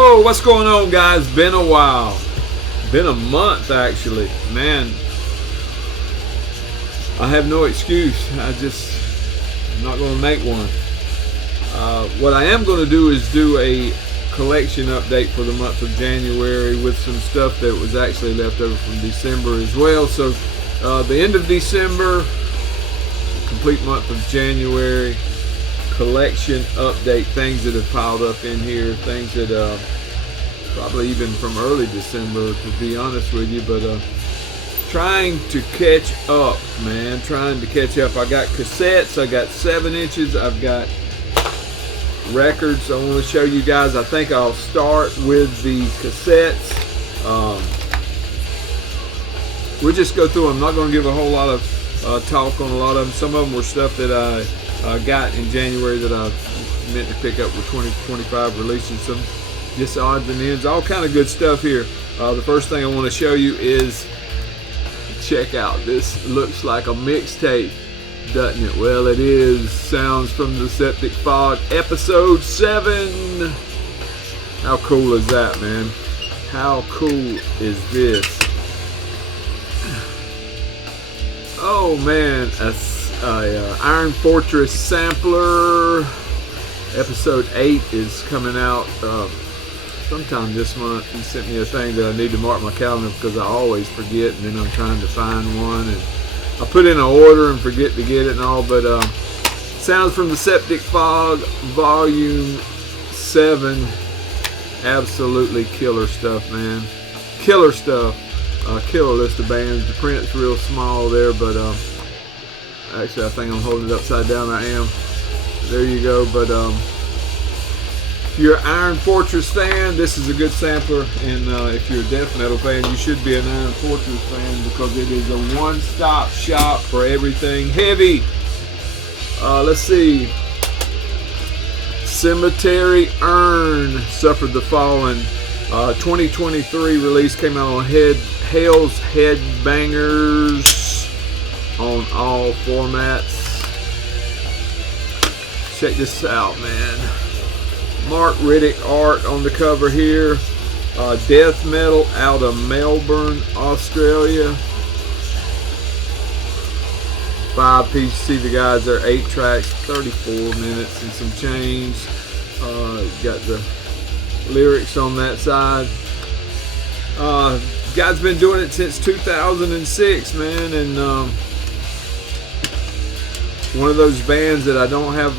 Oh, what's going on, guys? Been a while. Been a month, actually. Man, I have no excuse. I'm not going to make one. What I am going to do is do a collection update for the month of January with some stuff that was actually left over from December as well. So, the end of December, complete month of January, collection update, things that have piled up in here, things that probably even from early December, to be honest with you, but trying to catch up, man, trying to catch up. I got cassettes, I got 7 inches, I've got records I want to show you guys. I think I'll start with the cassettes. We'll just go through them. I'm not going to give a whole lot of talk on a lot of them. Some of them were stuff that I got in January that I meant to pick up with 2025 releasing some just odds and ends, all kind of good stuff here. The first thing I want to show you is, check out, this looks like a mixtape, doesn't it? Well, it is. Sounds from the Septic Fog, episode 7. How cool is that, man? How cool is this? Oh man, a Iron Fortress sampler. Episode 8 is coming out sometime this month. He sent me a thing that I need to mark my calendar because I always forget, and then I'm trying to find one, and I put in an order and forget to get it and all. But Sounds from the Septic Fog, Volume 7. Absolutely killer stuff, man. Killer stuff. Killer list of bands. The print's real small there, but actually I think I'm holding it upside down. I am. There you go. But if you're an Iron Fortress fan, this is a good sampler, and if you're a death metal fan, you should be an Iron Fortress fan because it is a one-stop shop for everything heavy. Let's see. Cemetery Urn, Suffered the Fallen. 2023 release, came out on Hell's Headbangers on all formats. Check this out, man. Mark Riddick art on the cover here. Death metal out of Melbourne, Australia. 5-piece. See the guys there, 8 tracks, 34 minutes and some change. Got the lyrics on that side. Guy's been doing it since 2006, man, and one of those bands that I don't have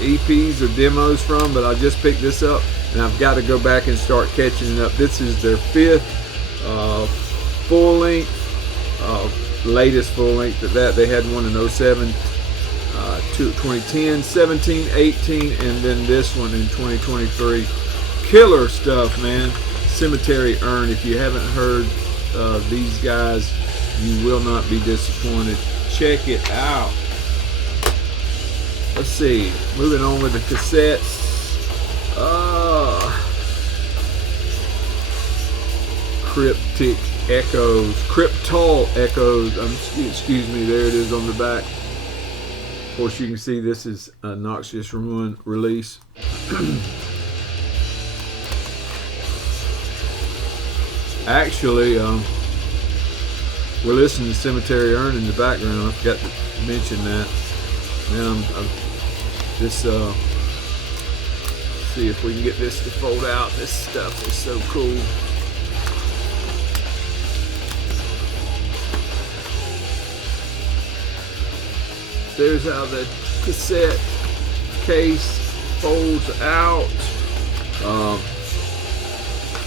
EPs or demos from, but I just picked this up and I've got to go back and start catching it up. This is their 5th full length, latest full length of that. They had one in 07, 2010, 17, 18, and then this one in 2023. Killer stuff, man. Cemetery Urn. If you haven't heard these guys, you will not be disappointed. Check it out. Let's see. Moving on with the cassettes. Cryptic Echoes. Cryptal Echoes. Excuse me. There it is on the back. Of course, you can see this is a Noxious Ruin release. Actually, we're listening to Cemetery Urn in the background. I forgot to mention that. Man, let's see if we can get this to fold out. This stuff is so cool. There's how the cassette case folds out.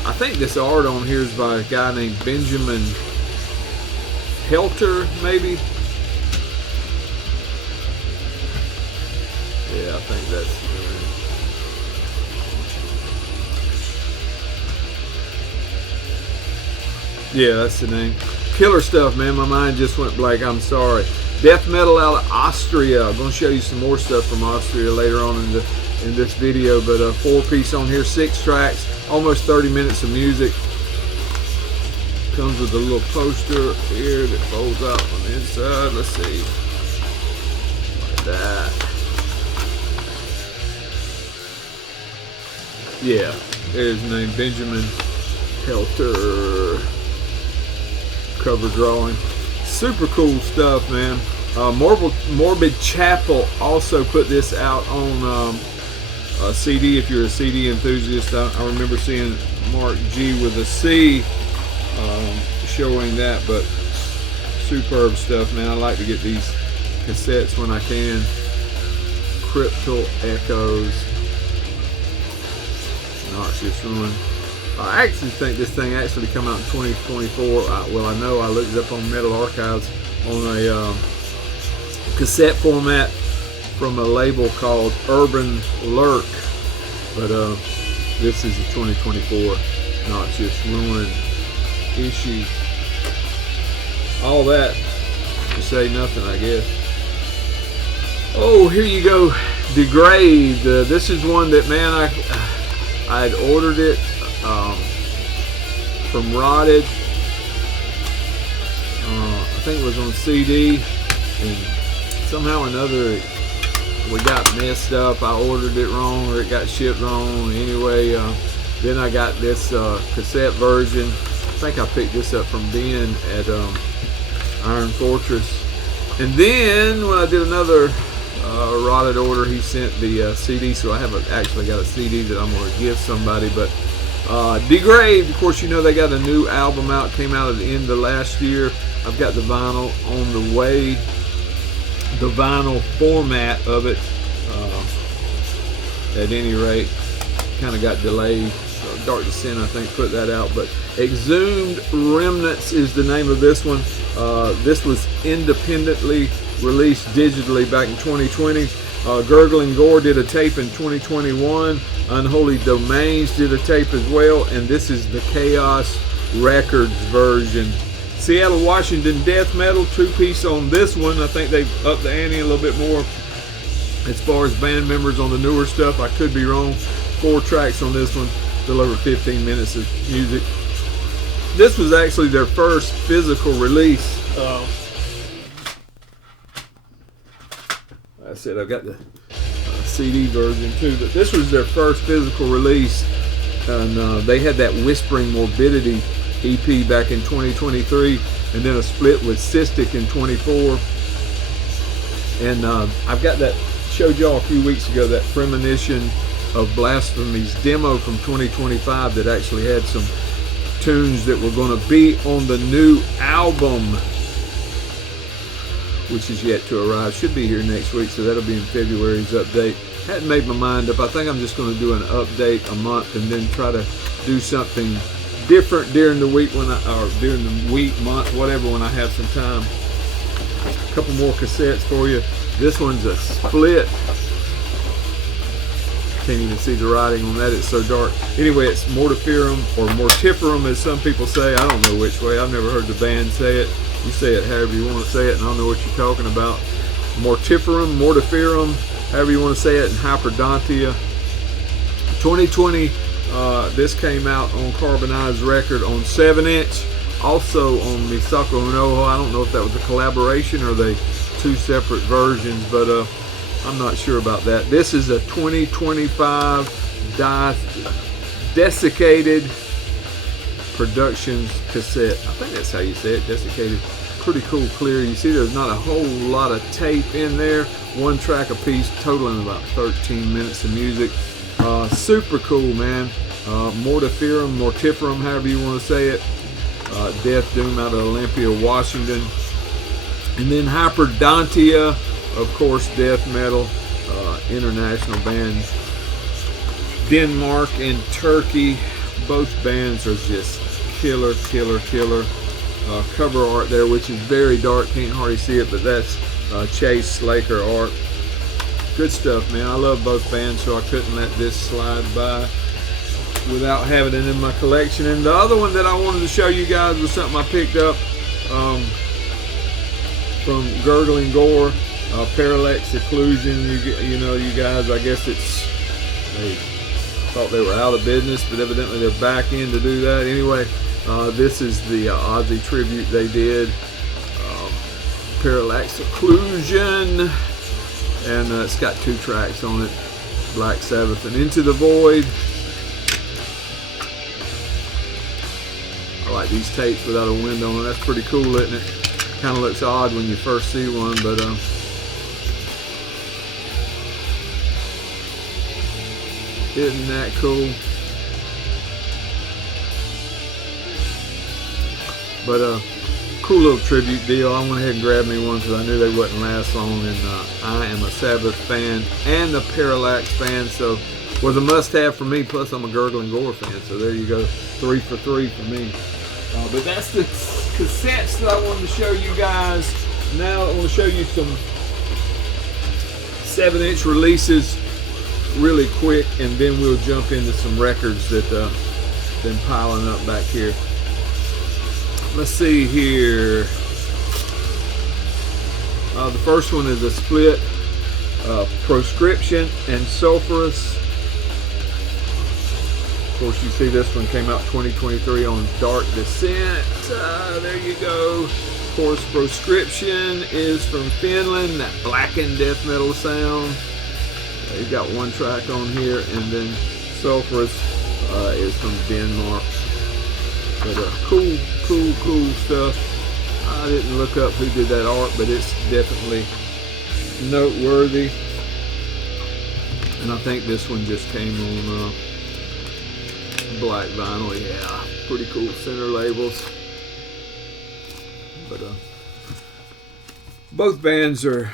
I think this art on here is by a guy named Benjamin Helter, maybe. Yeah, I think that's yeah, that's the name. Killer stuff, man. My mind just went blank. I'm sorry. Death metal out of Austria. I'm going to show you some more stuff from Austria later on in this video, but a 4-piece on here, 6 tracks, almost 30 minutes of music. Comes with a little poster here that folds out on the inside. Let's see. Like that. Yeah, There's his name, Benjamin Helter. Cover drawing. Super cool stuff, man. Morbid Chapel also put this out on a CD. If you're a CD enthusiast, I remember seeing Mark G with a C showing that, but superb stuff, man. I like to get these cassettes when I can. Cryptal Echoes. Noxious Ruin. I actually think this thing actually come out in 2024. Well, I know I looked it up on Metal Archives on a cassette format from a label called Urban Lurk. But this is a 2024 Noxious Ruin issue. All that to say nothing, I guess. Oh, here you go. Degrade. This is one that, man, I had ordered it from Rotted. I think it was on CD, and somehow or another we got messed up. I ordered it wrong, or it got shipped wrong. Anyway, then I got this cassette version. I think I picked this up from Ben at Iron Fortress. And then when I did another Rotted order, he sent the CD, so I haven't actually got a CD that I'm going to give somebody. But Degrade, of course, you know they got a new album out, came out at the end of last year. I've got the vinyl on the way. The vinyl format of it, at any rate, kind of got delayed. Dark Descent, I think, put that out. But Exhumed Remnants is the name of this one. This was independently released digitally back in 2020. Gurgling Gore did a tape in 2021. Unholy Domains did a tape as well. And this is the Chaos Records version. Seattle, Washington Death Metal, 2-piece on this one. I think they've upped the ante a little bit more as far as band members on the newer stuff. I could be wrong. 4 tracks on this one, a little over 15 minutes of music. This was actually their first physical release. I said I've got the CD version too, but this was their first physical release, and they had that Whispering Morbidity EP back in 2023, and then a split with Cystic in 24. And I've got that, showed y'all a few weeks ago, that Premonition of Blasphemies demo from 2025 that actually had some tunes that were going to be on the new album, which is yet to arrive. Should be here next week, so that'll be in February's update. Hadn't made my mind up. I think I'm just going to do an update a month and then try to do something different during the week or during the week, month, whatever, when I have some time. A couple more cassettes for you. This one's a split. Can't even see the writing on that, it's so dark. Anyway, it's Mortiferum, or Mortiferum as some people say. I don't know which way. I've never heard the band say it. You say it however you want to say it, and I don't know what you're talking about. Mortiferum, Mortiferum, however you want to say it, and Hyperdontia. 2020, this came out on Carbonized record on 7-inch. Also on Misako Unoho. I don't know if that was a collaboration or they 2 separate versions, but I'm not sure about that. This is a 2025 Desiccated Productions cassette. I think that's how you say it, Desiccated. Pretty cool, clear. You see there's not a whole lot of tape in there. 1 track a piece, totaling about 13 minutes of music. Super cool, man. Mortiferum, however you want to say it. Death Doom out of Olympia, Washington. And then Hyperdontia, of course, death metal, international band, Denmark and Turkey. Both bands are just killer. Cover art there, which is very dark, can't hardly see it, but that's Chase Slaker art. Good stuff, man. I love both bands, so I couldn't let this slide by without having it in my collection. And the other one that I wanted to show you guys was something I picked up from Gurgling Gore, Parallax Occlusion. You know, you guys, I guess they thought they were out of business, but evidently they're back in to do that. Anyway, this is the Ozzy tribute they did, Parallax Occlusion, and it's got 2 tracks on it, Black Sabbath and Into the Void. these tapes without a window on. That's pretty cool, isn't it? Kind of looks odd when you first see one, but isn't that cool? But cool little tribute deal. I went ahead and grabbed me one because I knew they wouldn't last long, and I am a Sabbath fan and a Parallax fan, so was a must-have for me. Plus, I'm a Gurgling Gore fan, so there you go, 3 for 3 for me. But that's the cassettes that I wanted to show you guys. Now I want to show you some 7-inch releases really quick, and then we'll jump into some records that been piling up back here. Let's see here. The first one is a split, Proscription and Sulphurous. Of course, you see this one came out 2023 on Dark Descent. There you go. Of course, Proscription is from Finland, that blackened death metal sound. You got one track on here, and then Sulphurous is from Denmark. But cool stuff. I didn't look up who did that art, but it's definitely noteworthy. And I think this one just came on black vinyl. Yeah, pretty cool center labels. But both bands are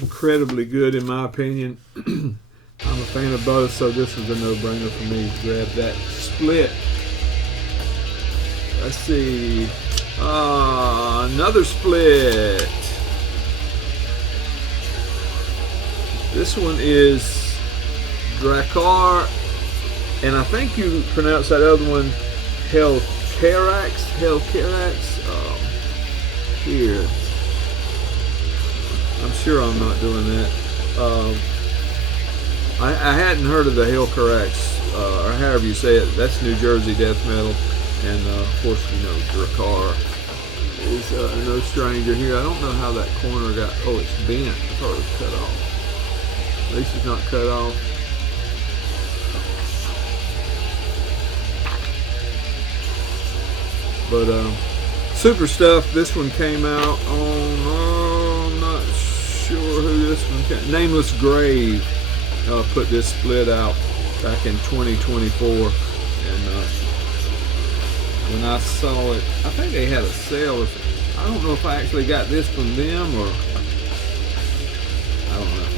incredibly good in my opinion. I'm a fan of both, so this was a no-brainer for me to grab that split. Let's see, another split. This one is Drakkar, and I think you pronounce that other one Hellcarax. Here, I'm sure I'm not doing that. I hadn't heard of the Hellcarax, or however you say it. That's New Jersey death metal. And of course, you know, Drakkar is no stranger here. I don't know how that corner got. Oh, it's bent. I thought it was cut off. At least it's not cut off. But super stuff. This one came out on. I'm not sure who this one came. Nameless Grave put this split out back in 2024, and. When I saw it, I think they had a sale. I don't know if I actually got this from them or I don't know.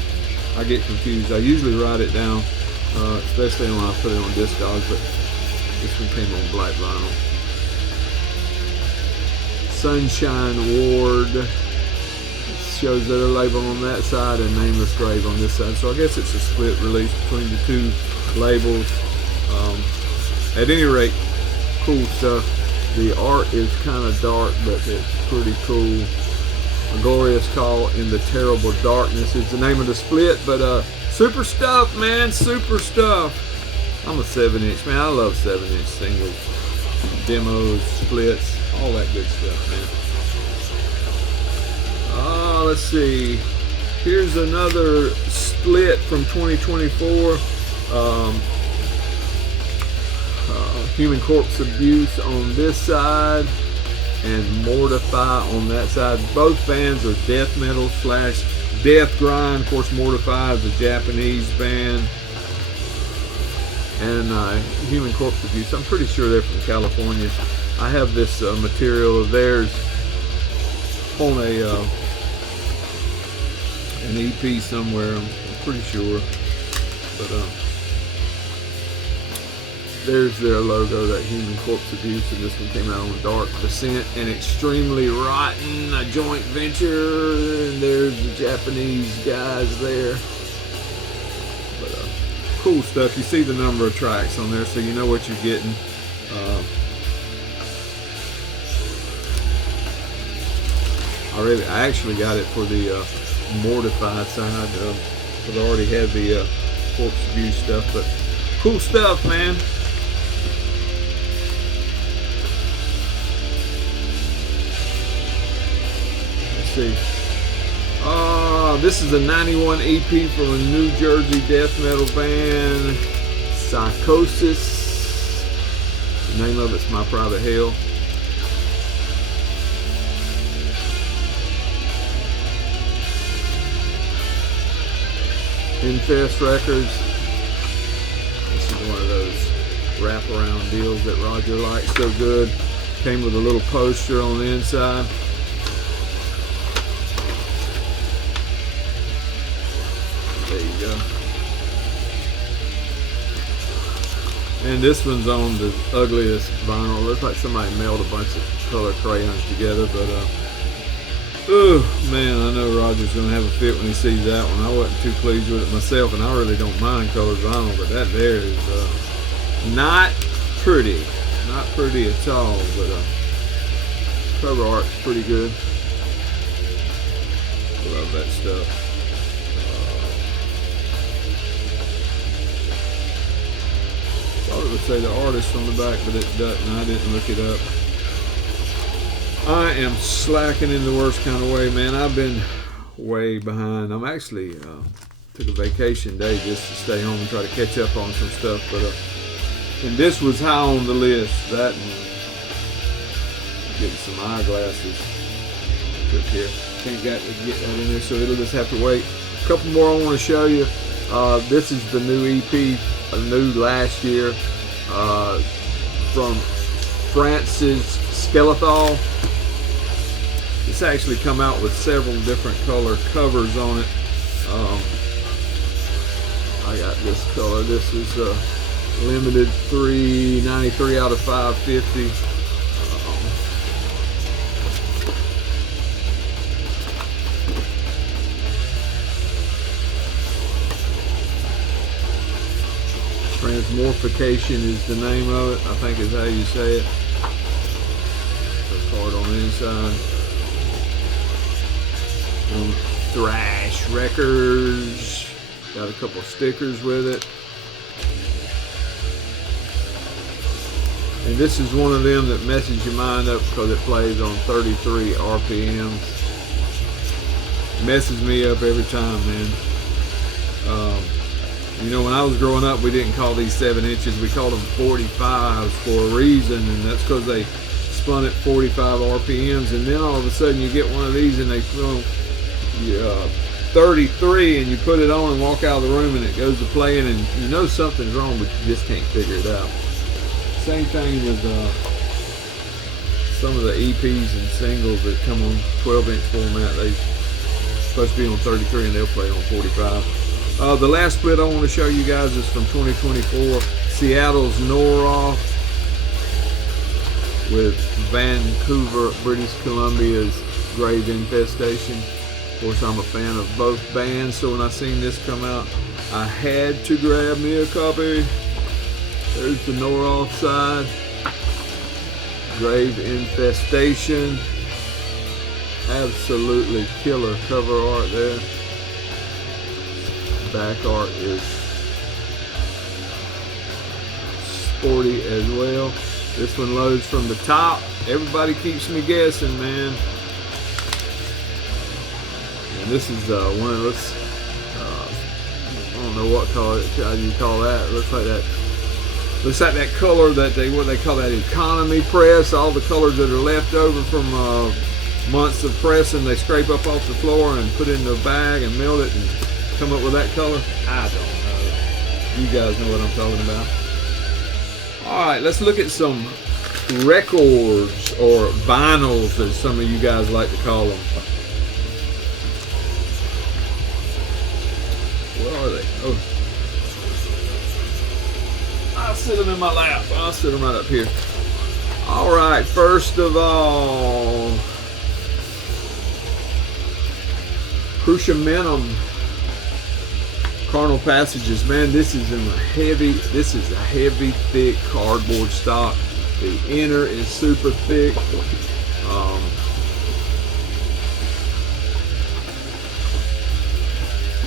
I get confused. I usually write it down, especially when I put it on Discogs, but this one came on black vinyl. Sunshine Ward shows their label on that side and Nameless Grave on this side. So I guess it's a split release between the two labels. At any rate, cool stuff. The art is kind of dark, but it's pretty cool. A Glorious Call in the Terrible Darkness is the name of the split, but super stuff, man, super stuff. I'm a 7-inch man. I love 7-inch singles, demos, splits, all that good stuff, man. Let's see. Here's another split from 2024. Human Corpse Abuse on this side and Mortify on that side. Both bands are death metal / death grind. Of course, Mortify is a Japanese band, and Human Corpse Abuse, I'm pretty sure they're from California. I have this material of theirs on an EP somewhere, I'm pretty sure, but there's their logo, that Human Corpse Abuse, and this one came out on Dark Descent and Extremely Rotten, a joint venture, and there's the Japanese guys there. But cool stuff. You see the number of tracks on there, so you know what you're getting. I actually got it for the Mortified side, because I already had the Corpse Abuse stuff, but cool stuff, man. See. This is a 91 EP from a New Jersey death metal band, Psychosis. The name of it's My Private Hell. Infest Records. This is one of those wraparound deals that Roger likes so good. Came with a little poster on the inside. There you go. And this one's on the ugliest vinyl. Looks like somebody mailed a bunch of color crayons together, but oh man, I know Roger's gonna have a fit when he sees that one. I wasn't too pleased with it myself, and I really don't mind colored vinyl, but that there is not pretty. Not pretty at all, but cover art's pretty good. I love that stuff. I thought it would say the artist on the back, but it doesn't. I didn't look it up. I am slacking in the worst kind of way, man. I've been way behind. I'm actually took a vacation day just to stay home and try to catch up on some stuff, but and this was high on the list. That and getting some eyeglasses. Good here. Can't get that in there, so it'll just have to wait. A couple more I want to show you. This is the new EP, new last year, from Francis Skeletal. It's actually come out with several different color covers on it. I got this color. This is limited 393 out of 550. Transmorphication is the name of it. I think is how you say it. The card on the inside. Thrash Records. Got a couple stickers with it. And this is one of them that messes your mind up because it plays on 33 RPMs. Messes me up every time, man. You know, when I was growing up, we didn't call these 7 inches. We called them 45s for a reason, and that's because they spun at 45 RPMs. And then all of a sudden, you get one of these, and they throw 33, and you put it on and walk out of the room, and it goes to playing, and you know something's wrong, but you just can't figure it out. Same thing with some of the EPs and singles that come on 12-inch format. They're supposed to be on 33, and they'll play on 45. The last split I want to show you guys is from 2024. Seattle's Noroth with Vancouver, British Columbia's Grave Infestation. Of course, I'm a fan of both bands, so when I seen this come out, I had to grab me a copy. There's the Noroth side. Grave Infestation. Absolutely killer cover art there. Back art is sporty as well. This one loads from the top. Everybody keeps me guessing, man. And this is one of those, I don't know what color you call that. It looks like that. Looks like that color that what they call that economy press. All the colors that are left over from months of pressing, they scrape up off the floor and put it in a bag and melt it and come up with that color. I don't know. You guys know what I'm talking about. All right, let's look at some records, or vinyls as some of you guys like to call them. Where are they? Oh, I'll sit them in my lap. I'll sit them right up here. All right, first of all, Cruciamentum Carnal Passages. Man, this is a heavy thick cardboard stock. The inner is super thick.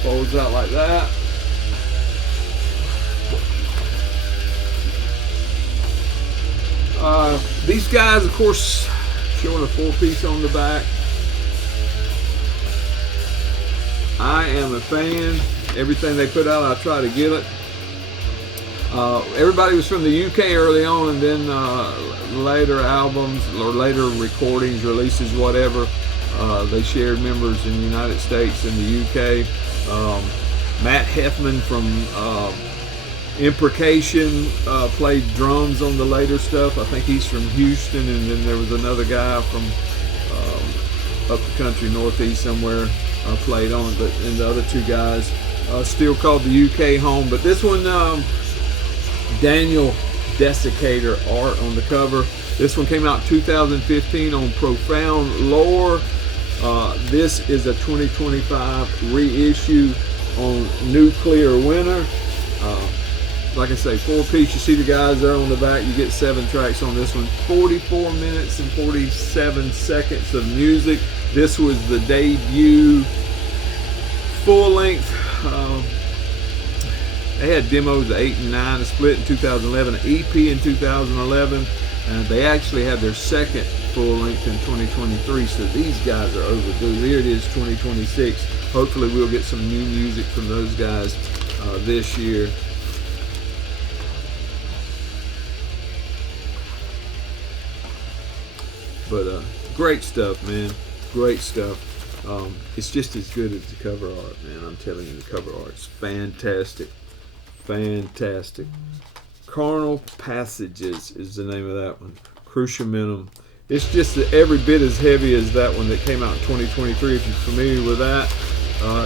Folds out like that. These guys, of course, showing a 4-piece on the back. I am a fan. Everything they put out, I try to get it. Everybody was from the UK early on, and then later albums or later recordings, releases, whatever, they shared members in the United States and the UK. Matt Heffman from Imprecation played drums on the later stuff. I think he's from Houston, and then there was another guy from up the country, northeast somewhere, played on it. But and the other two guys still called the UK home. But this one, Daniel Desiccator art on the cover. This one came out 2015 on Profound Lore. This is a 2025 reissue on Nuclear Winter. Like I say, 4-piece. You see the guys there on the back. You get 7 tracks on this one. 44 minutes and 47 seconds of music. This was the debut full-length. They had demos of 8 and 9, a split in 2011, an EP in 2011, and they actually had their second full-length in 2023. So these guys are overdue. Here it is, 2026. Hopefully we'll get some new music from those guys this year. But great stuff, man. Great stuff. It's just as good as the cover art, man. I'm telling you, the cover art's fantastic. Fantastic. Carnal Passages is the name of that one. Cruciamentum. It's just every bit as heavy as that one that came out in 2023, if you're familiar with that.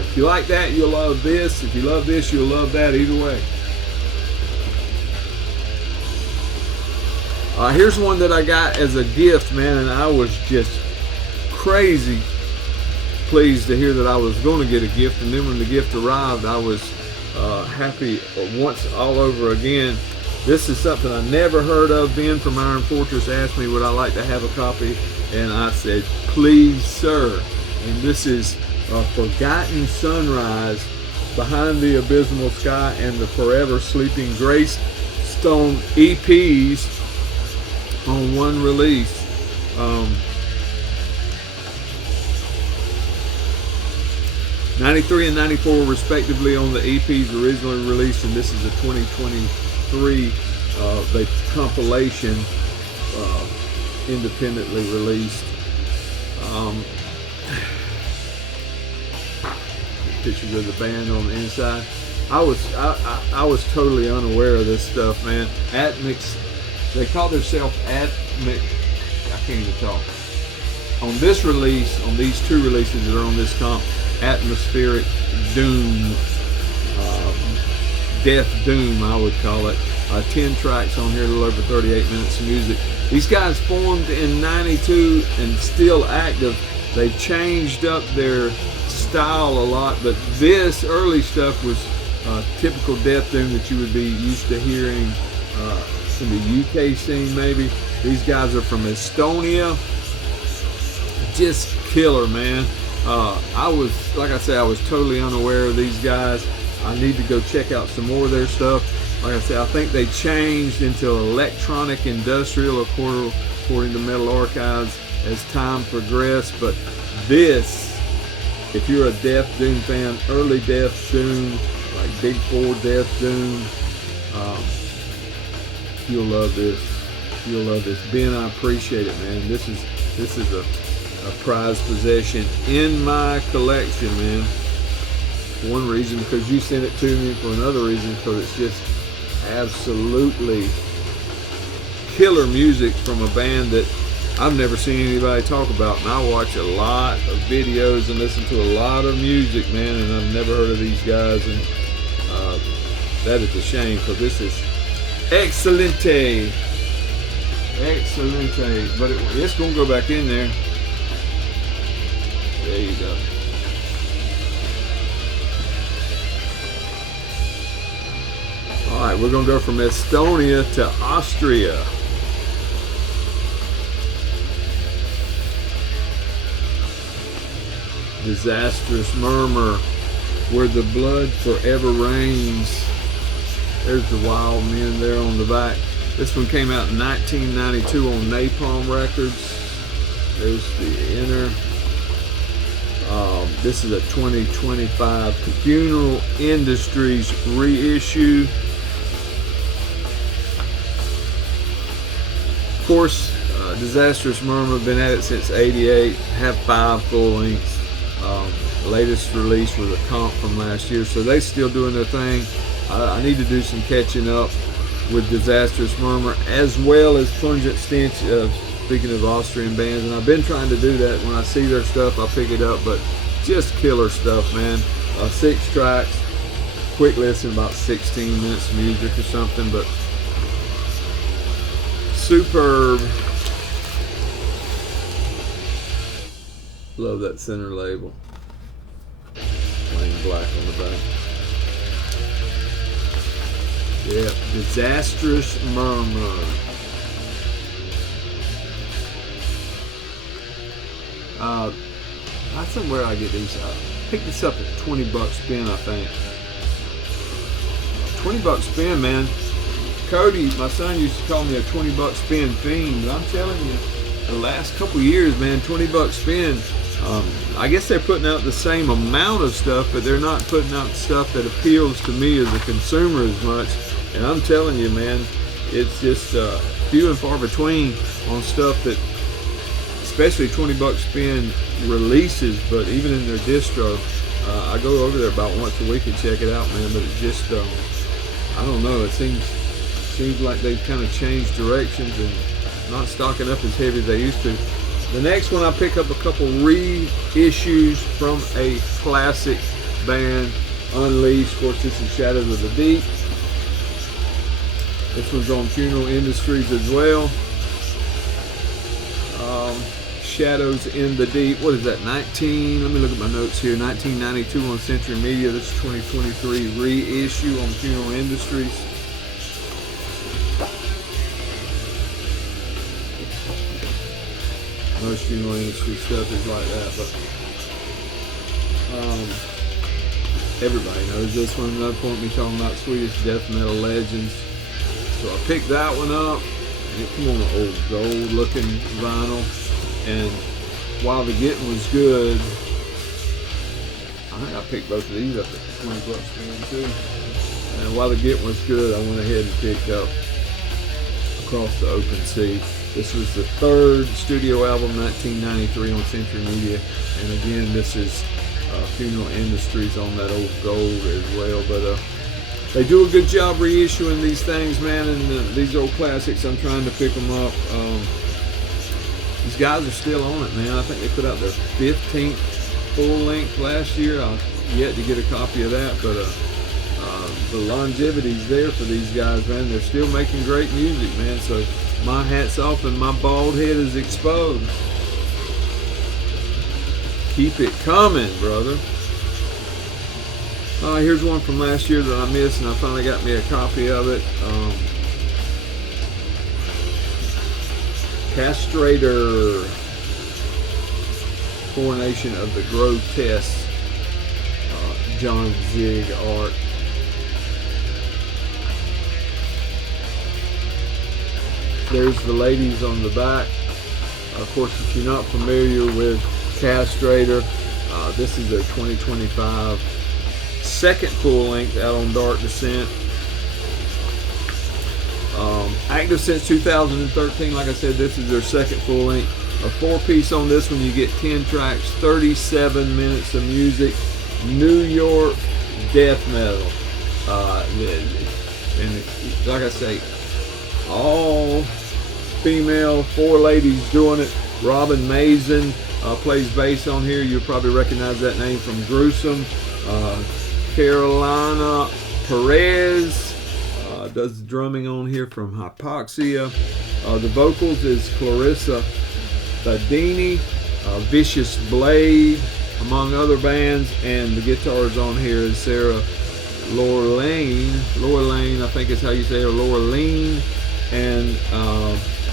If you like that, you'll love this. If you love this, you'll love that. Either way. Here's one that I got as a gift, man, and I was just crazy pleased to hear that I was going to get a gift. And then when the gift arrived, I was happy once all over again. This is something I never heard of. Ben from Iron Fortress asked me would I like to have a copy, and I said, please, sir. And this is Forgotten Sunrise, Behind the Abysmal Sky, and the Forever Sleeping Greystone EPs on one release. 93 and 94 respectively on the EPs originally released, and this is a 2023 the compilation independently released. Pictures of the band on the inside. I was totally unaware of this stuff, man. Atmix, they call themselves Atmix. I can't even talk. On this release, on these 2 releases that are on this comp, Atmospheric Doom, Death Doom, I would call it. 10 tracks on here, a little over 38 minutes of music. These guys formed in '92 and still active. They've changed up their style a lot, but this early stuff was typical Death Doom that you would be used to hearing in the UK scene maybe. These guys are from Estonia. Just killer, man. I was, like I said, I was totally unaware of these guys. I need to go check out some more of their stuff. Like I said, I think they changed into electronic industrial according to Metal Archives as time progressed. But this, if you're a Death Doom fan, early Death Doom, like Big 4 Death Doom, you'll love this. You'll love this. Ben, I appreciate it, man. This is a prized possession in my collection, man. For one reason, because you sent it to me. For another reason, because it's just absolutely killer music from a band that I've never seen anybody talk about. And I watch a lot of videos and listen to a lot of music, man, and I've never heard of these guys. And that is a shame, because this is excelente. Excelente. But it's going to go back in there. There you go. All right, we're going to go from Estonia to Austria. Disastrous Murmur, Where the Blood Forever Reigns. There's the Wild Men there on the back. This one came out in 1992 on Napalm Records. There's the inner. This is a 2025 Funeral Industries reissue. Of course, Disastrous Murmur, been at it since '88. Have 5 full lengths. latest release was a comp from last year, so they still doing their thing. I need to do some catching up with Disastrous Murmur as well as Pungent Stench, speaking of Austrian bands, and I've been trying to do that. When I see their stuff, I pick it up, but just killer stuff, man. 6 tracks, quick listen, about 16 minutes of music or something, but superb. Love that center label. Plain black on the back. Yeah, Disastrous Murmur. That's somewhere I get these. Pick this up at 20 bucks spin, I think. 20 bucks spin, man. Cody, my son, used to call me a 20 buck spin fiend, but I'm telling you, the last couple years, man, 20 bucks spin. I guess they're putting out the same amount of stuff, but they're not putting out stuff that appeals to me as a consumer as much. And I'm telling you, man, it's just few and far between on stuff that, especially 20 bucks spin releases, but even in their distro, I go over there about once a week and check it out, man. But it just, I don't know, it seems like they've kind of changed directions and not stocking up as heavy as they used to. The next one, I pick up a couple reissues from a classic band, Unleashed. Of course, this is Shadows of the Deep. This one's on Funeral Industries as well. Shadows in the Deep. What is that? Let me look at my notes here. 1992 on Century Media. This is 2023 reissue on Funeral Industries. Most Funeral Industry stuff is like that, but everybody knows this one. Another point me talking about Swedish death metal legends. So I picked that one up, and it came on an old gold looking vinyl. And while the getting was good, I think I picked both of these up at 20 bucks too. And while the getting was good, I went ahead and picked up Across the Open Sea. This was the 3rd studio album, 1993 on Century Media. And again, this is Funeral Industries on that old gold as well. But they do a good job reissuing these things, man. And these old classics, I'm trying to pick them up. These guys are still on it, man. I think they put out their 15th full length last year. I've yet to get a copy of that, but the longevity's there for these guys, man. They're still making great music, man. So my hat's off and my bald head is exposed. Keep it coming, brother. Here's one from last year that I missed, and I finally got me a copy of it. Castrator, Coronation of the Grotesque, John Zig art. There's the ladies on the back. Of course, if you're not familiar with Castrator, this is their 2025 second full length out on Dark Descent. Active since 2013. Like I said, this is their second full length. A 4-piece on this one. You get 10 tracks, 37 minutes of music. New York death metal. And like I say, all female, 4 ladies doing it. Robin Mason plays bass on here. You'll probably recognize that name from Gruesome. Carolina Perez does the drumming on here from Hypoxia. The vocals is Clarissa Fadini, Vicious Blade, among other bands, and the guitars on here is Sarah Lorraine, I think is how you say her, Lorraine, and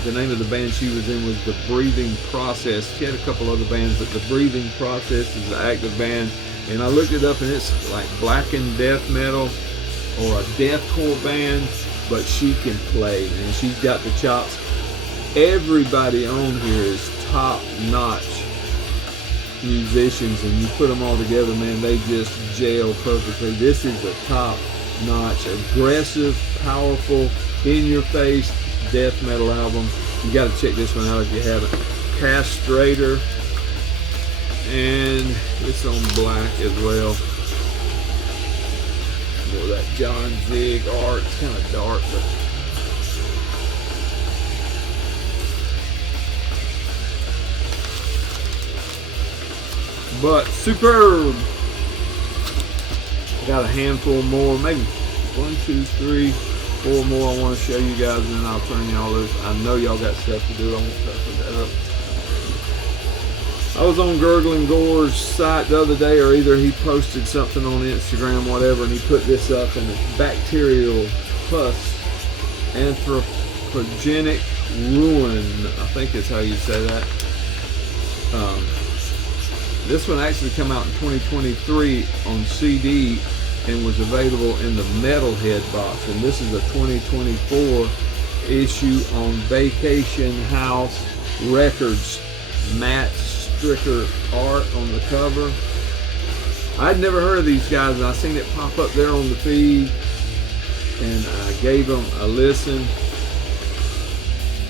the name of the band she was in was The Breathing Process. She had a couple other bands, but The Breathing Process is the active band. And I looked it up, and it's like blackened death metal or a deathcore band, but she can play, man. She's got the chops. Everybody on here is top-notch musicians, and you put them all together, man, they just gel perfectly. This is a top-notch, aggressive, powerful, in-your-face death metal album. You got to check this one out if you haven't. Castrator. and it's on black as well. More of that John Zig art. It's kind of dark, but superb. I got a handful more, maybe 1, 2, 3, 4 more I want to show you guys, and then I'll turn y'all loose. I know y'all got stuff to do. I won't put that up. I was on Gurgling Gore's site the other day, or either he posted something on Instagram, whatever, and he put this up, and it's bacterial pus anthropogenic ruin. I think is how you say that. This one actually came out in 2023 on CD and was available in the Metalhead box. And this is a 2024 issue on Vacation House Records. Matt Stricker art on the cover. I'd never heard of these guys, and I seen it pop up there on the feed, and I gave them a listen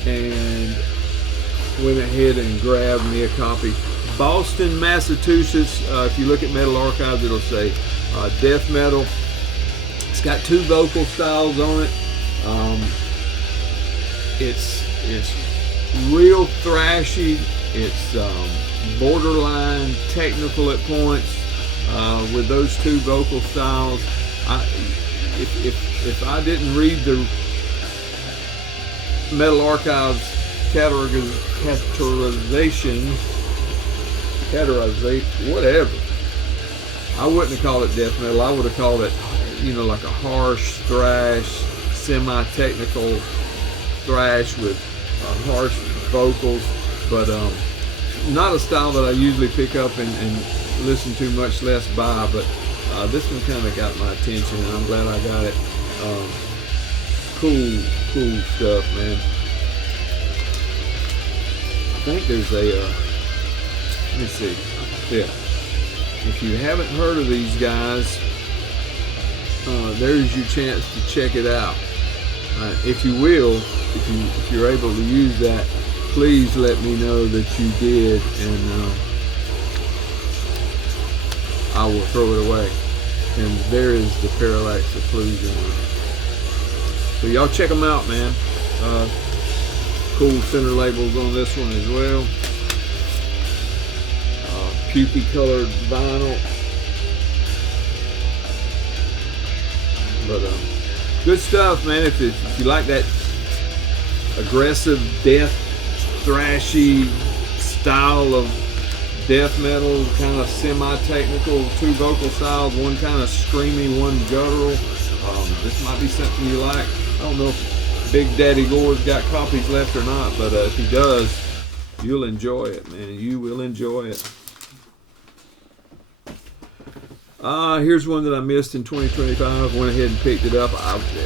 and went ahead and grabbed me a copy. Boston, Massachusetts. If you look at Metal Archives, it'll say death metal. It's got 2 vocal styles on it. It's real thrashy. It's borderline technical at points with those 2 vocal styles. If I didn't read the Metal Archives categorization, whatever, I wouldn't have called it death metal. I would have called it, like a harsh thrash, semi-technical thrash with harsh vocals, but not a style that I usually pick up and listen to, much less buy, but this one kind of got my attention, and I'm glad I got it. Cool stuff, man. I think there's a let me see. Yeah. If you haven't heard of these guys, there's your chance to check it out. If you will, if you're able to use that, please let me know that you did, and I will throw it away. And there is the Parallax Occlusion. So y'all check them out, man. Cool center labels on this one as well. Pukey colored vinyl, but good stuff, man. If you like that aggressive death thrashy style of death metal, kind of semi-technical, 2 vocal styles, one kind of screamy, one guttural, this might be something you like. I don't know if Big Daddy Gore's got copies left or not, but if he does, you'll enjoy it, man. You will enjoy it. Here's one that I missed in 2025. Went ahead and picked it up.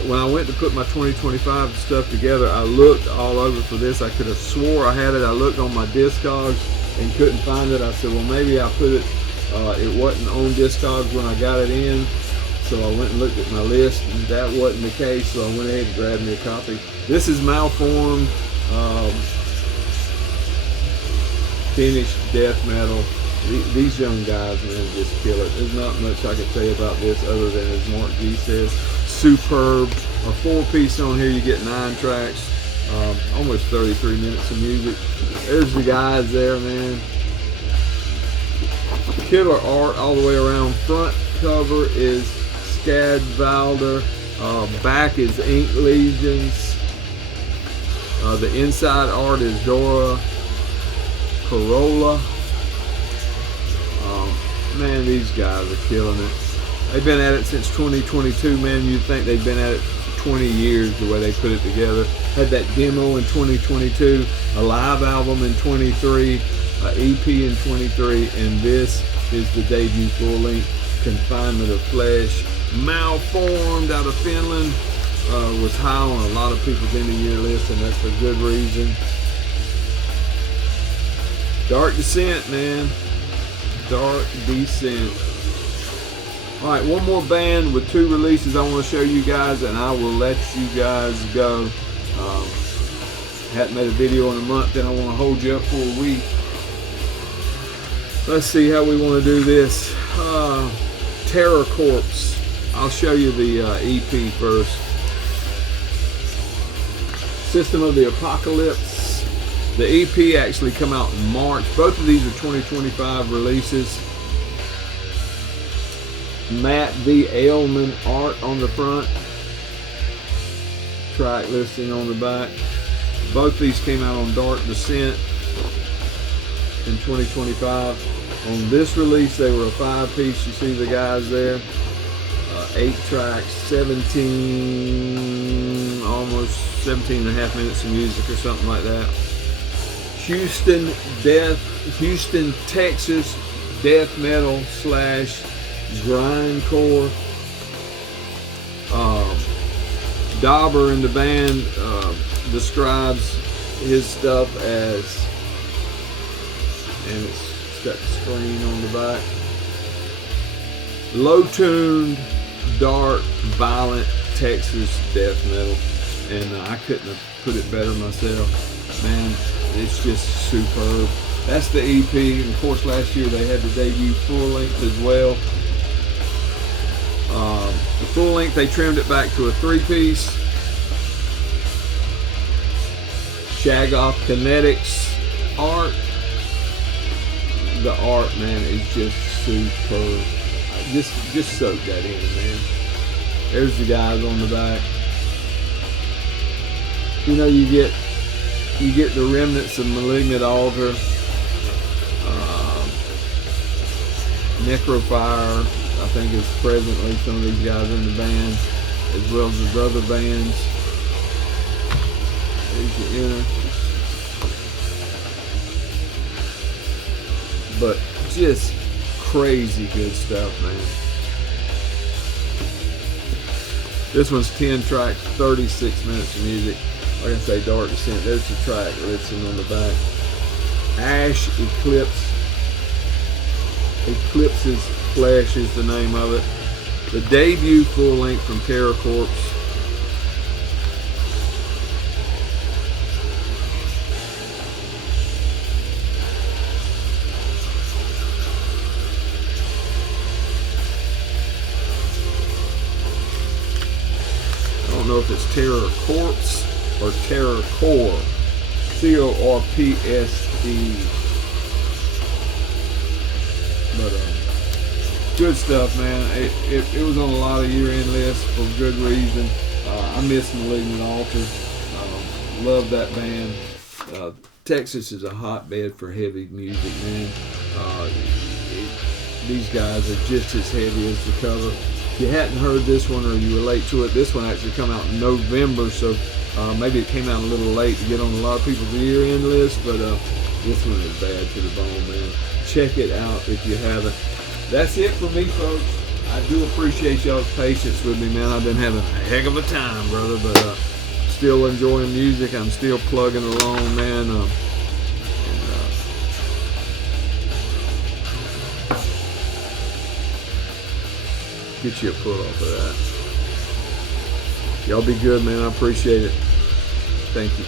When I went to put my 2025 stuff together, I looked all over for this. I could have swore I had it. I looked on my Discogs and couldn't find it. I said, well, maybe I put it, it wasn't on Discogs when I got it in. So I went and looked at my list, and that wasn't the case. So I went ahead and grabbed me a copy. This is Malformed, finished death metal. These young guys, man, just kill it. There's not much I can say about this other than, as Mark G says, superb. A 4-piece on here, you get 9 tracks, almost 33 minutes of music. There's the guys there, man. Killer art all the way around. Front cover is Skadvalder. Back is Ink Legions. The inside art is Dora Corolla. Man, these guys are killing it. They've been at it since 2022, man. You'd think they've been at it for 20 years, the way they put it together. Had that demo in 2022, a live album in 23, an EP in 23, and this is the debut full-length, Confinement of Flesh. Malformed out of Finland, was high on a lot of people's end of year list, and that's for good reason. Dark Descent, man. Dark Descent. Alright, one more band with 2 releases I want to show you guys, and I will let you guys go. Hadn't made a video in a month, and I want to hold you up for a week. Let's see how we want to do this. Terror Corpse. I'll show you the EP first. System of the Apocalypse. The EP actually come out in March. Both of these are 2025 releases. Matt V. Ailman art on the front. Track listing on the back. Both these came out on Dark Descent in 2025. On this release, they were a 5-piece. You see the guys there. 8 tracks, 17, almost 17 and a half minutes of music or something like that. Houston, Texas death metal / grindcore. Dauber in the band describes his stuff as, and it's got the screen on the back, low-tuned, dark, violent Texas death metal, and I couldn't have put it better myself. Man, it's just superb. That's the EP, and of course last year they had the debut full length as well. The full length, they trimmed it back to a 3-piece. Shagoff Kinetics art. The art, man, is just superb. Just soak that in, man. There's the guys on the back. You know, you get the remnants of Malignant Altar, Necrofire, I think is presently some of these guys in the band, as well as his other bands. There's your inner. But just crazy good stuff, man. This one's 10 tracks, 36 minutes of music. Like I say, Dark Descent. There's the track listing on the back. Ash Eclipse's Flesh is the name of it. The debut full length from Terror Corpse. I don't know if it's Terror Corpse or Terror Core. C-O-R-P-S-E. But good stuff, man. It was on a lot of year-end lists for good reason. I miss Malignant Altar. Love that band. Texas is a hotbed for heavy music, man. These guys are just as heavy as the cover. If you hadn't heard this one or you relate to it, this one actually come out in November, so maybe it came out a little late to get on a lot of people's year-end list, but this one is bad to the bone, man. Check it out if you haven't. That's it for me, folks. I do appreciate y'all's patience with me, man. I've been having a heck of a time, brother, but still enjoying music. I'm still plugging along, man. Get you a pull off of that. Y'all be good, man. I appreciate it. Thank you.